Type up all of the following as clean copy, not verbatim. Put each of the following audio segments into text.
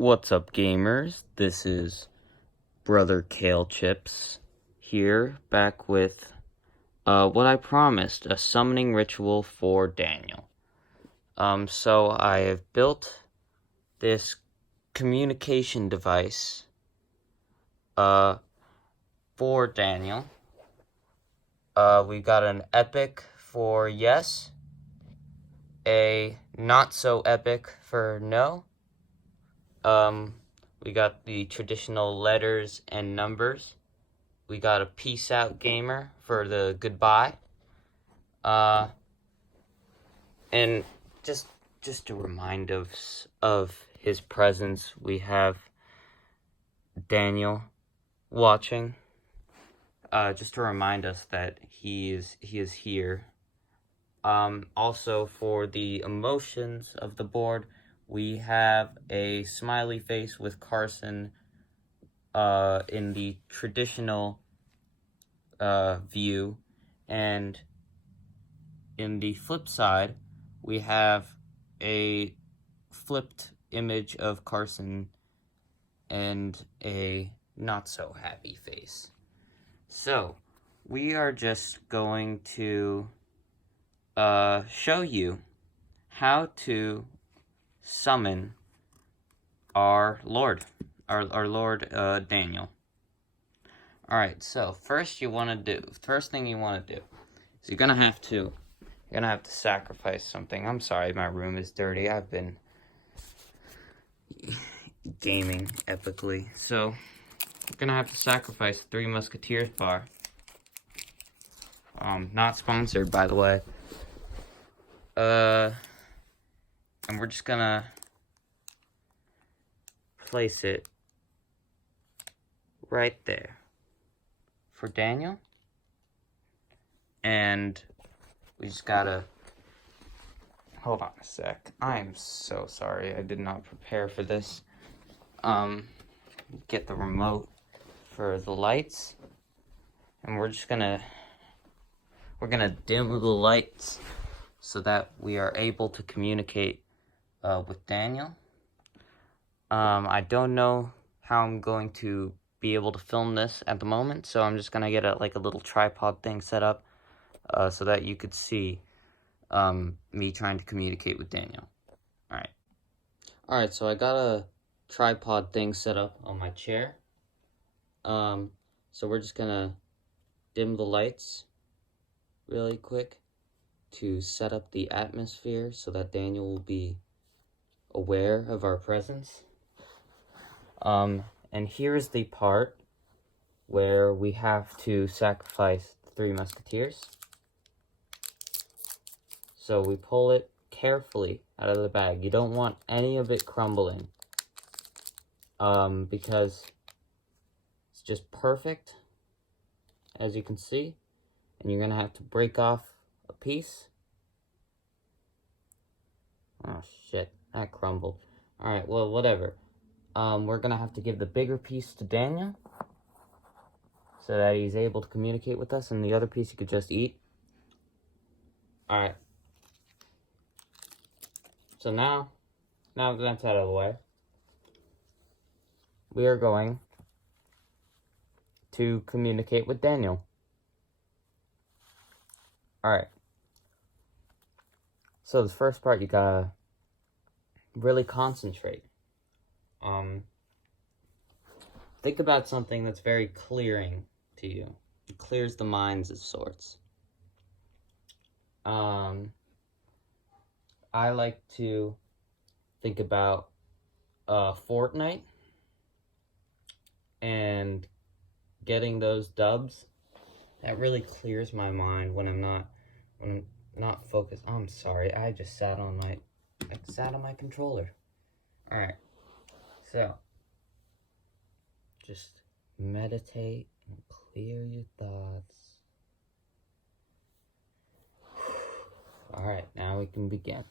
What's up, gamers? This is Brother Kale Chips here, back with what I promised, a summoning ritual for Daniel. So I have built this communication device for Daniel. We've got an epic for yes, a not so epic for no. We got the traditional letters and numbers. We got a peace out gamer for the goodbye. And just to remind us of his presence, we have Daniel watching. Just to remind us that he is here. Also for the emotions of the board, we have a smiley face with Carson in the traditional view, and in the flip side, we have a flipped image of Carson and a not so happy face. So, we are just going to show you how to summon our Lord, our Lord Daniel. Alright, so first thing you want to do is you're gonna have to sacrifice something. I'm sorry, my room is dirty. I've been gaming epically. So, you're gonna have to sacrifice 3 Musketeers bar. Not sponsored, by the way. And we're just gonna place it right there for Daniel. And we just gotta, hold on a sec. I'm so sorry, I did not prepare for this. Get the remote for the lights. And we're gonna dim the lights so that we are able to communicate with Daniel. I don't know how I'm going to be able to film this at the moment, so I'm just gonna get a little tripod thing set up so that you could see me trying to communicate with Daniel. Alright, so I got a tripod thing set up on my chair. So we're just gonna dim the lights really quick to set up the atmosphere so that Daniel will be aware of our presence. And here's the part where we have to sacrifice the 3 Musketeers. So we pull it carefully out of the bag. You don't want any of it crumbling, because it's just perfect, as you can see. And you're gonna have to break off a piece. Oh shit, that crumbled. Alright, well, whatever. We're gonna have to give the bigger piece to Daniel so that he's able to communicate with us, and the other piece you could just eat. Alright. So now that that's out of the way, we are going to communicate with Daniel. Alright. So the first part, you gotta really concentrate. Think about something that's very clearing to you. It clears the minds of sorts. I like to think about Fortnite and getting those dubs. That really clears my mind when I'm not focused. Oh, I'm sorry, I just sat on my controller. Alright, so just meditate and clear your thoughts. Alright, now we can begin.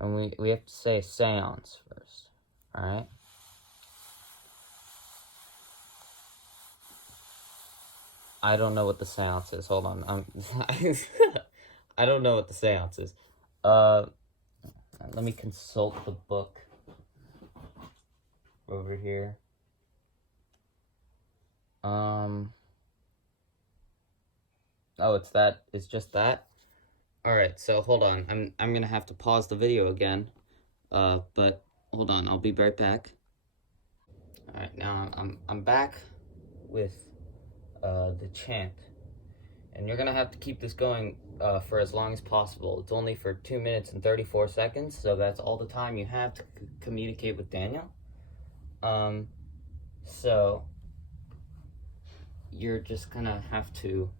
And we have to say seance first. Alright? I don't know what the seance is. Hold on. I don't know what the seance is. Let me consult the book. here. Oh, it's just that? Alright, so hold on. I'm gonna have to pause the video again. But hold on, I'll be right back. Alright, now I'm back with the chant. And you're gonna have to keep this going for as long as possible. It's only for 2 minutes and 34 seconds, so that's all the time you have to communicate with Daniel. So you're just gonna have to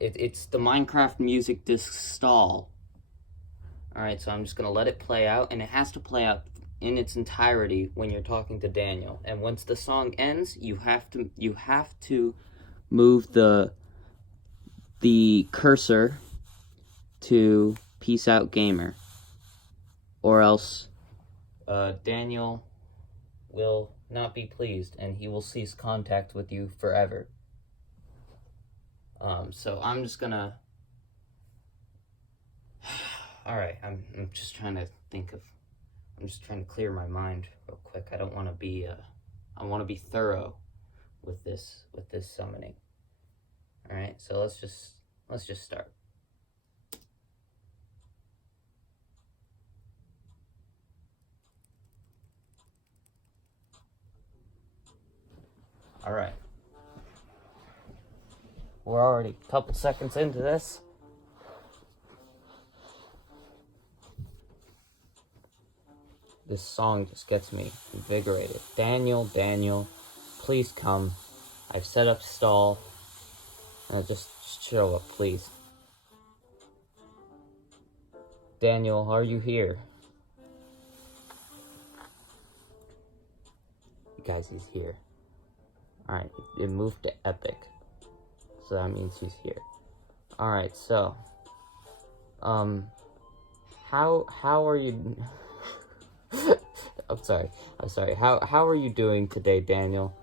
it's the Minecraft music disc stall. Alright, so I'm just gonna let it play out, and it has to play out in its entirety when you're talking to Daniel. And once the song ends, you have to move the cursor to Peace Out Gamer, or else Daniel will not be pleased and he will cease contact with you forever. So I'm just gonna alright, I'm just trying to I'm just trying to clear my mind real quick. I don't want to be I want to be thorough with this summoning. Alright, so let's just start. Alright. We're already a couple seconds into this. This song just gets me invigorated. Daniel, please come. I've set up stall. Just show up, please. Daniel, are you here? You guys, he's here. Alright, it moved to epic. So that means he's here. Alright, so how are you I'm sorry. How are you doing today, Daniel?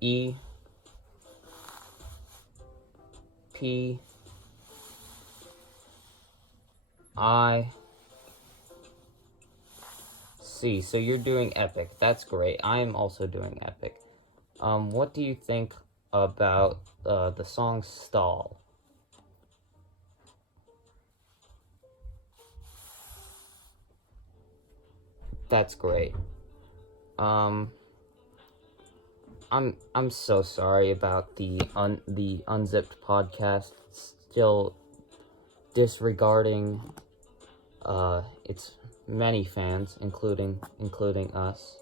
E P I C. So you're doing epic. That's great. I am also doing epic. What do you think about the song Stall? That's great. I'm so sorry about the Unzipped podcast still disregarding its many fans, including us.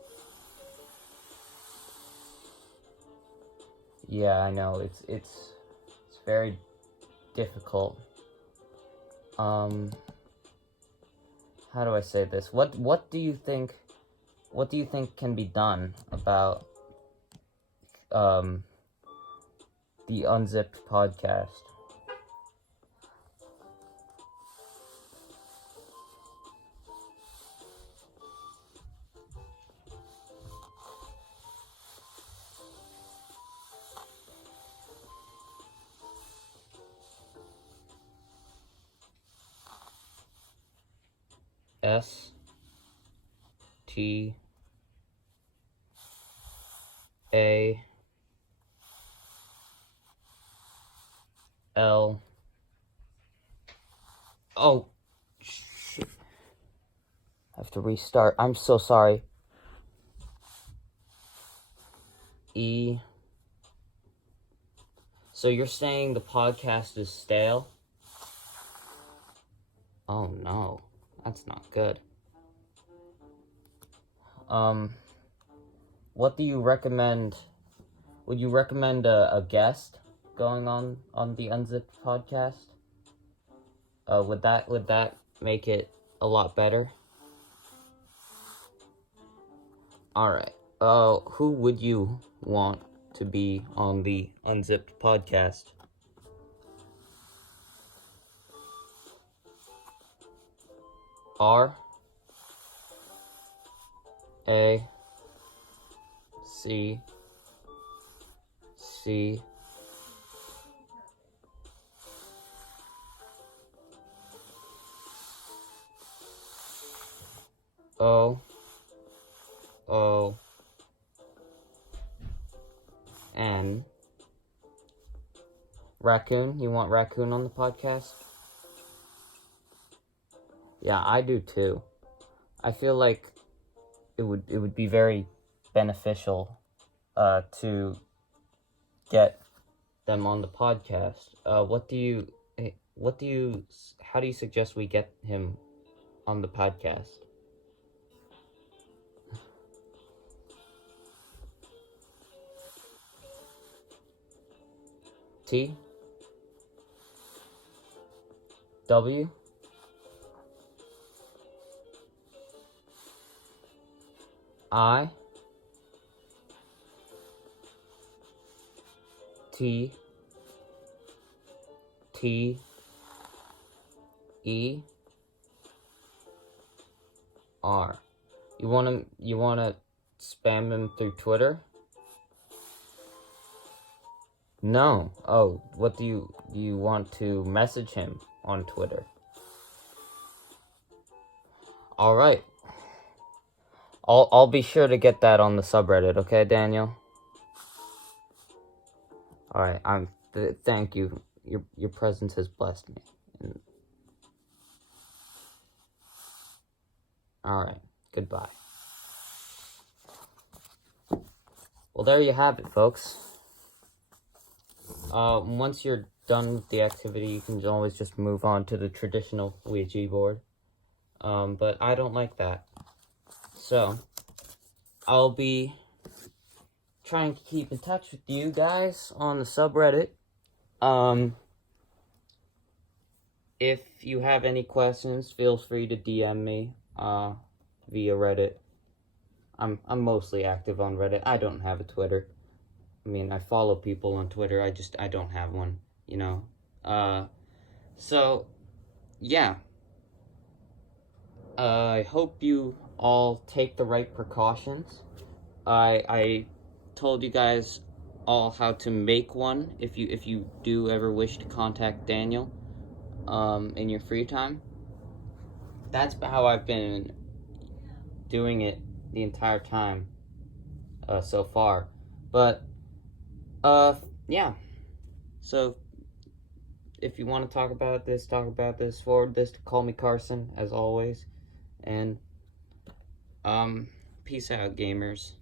Yeah, I know it's very difficult. How do I say this? What do you think can be done about the Unzipped podcast? S T A L. Oh, shit. I have to restart. I'm so sorry. E. So you're saying the podcast is stale? Oh no, that's not good. What do you recommend? Would you recommend a guest going on the Unzipped podcast? Would that make it a lot better? Alright. Who would you want to be on the Unzipped podcast? R A C C Raccoon. You want Raccoon on the podcast? Yeah, I do too. I feel like it would be very beneficial to get them on the podcast. How do you suggest we get him on the podcast? T W I T T E R. You wanna spam him through Twitter? No. Oh, what do you want to message him on Twitter? All right. I'll be sure to get that on the subreddit, okay, Daniel? All right. Thank you. Your presence has blessed me. All right. Goodbye. Well, there you have it, folks. Once you're done with the activity, you can always just move on to the traditional Ouija board. But I don't like that. So, I'll be trying to keep in touch with you guys on the subreddit. If you have any questions, feel free to DM me via Reddit. I'm mostly active on Reddit. I don't have a Twitter. I mean, I follow people on Twitter. I don't have one, you know. So yeah. I hope you all take the right precautions. I told you guys all how to make one if you do ever wish to contact Daniel in your free time. That's how I've been doing it the entire time so far. But yeah. So if you want to talk about this, forward this to Call Me Carson as always. And peace out, gamers.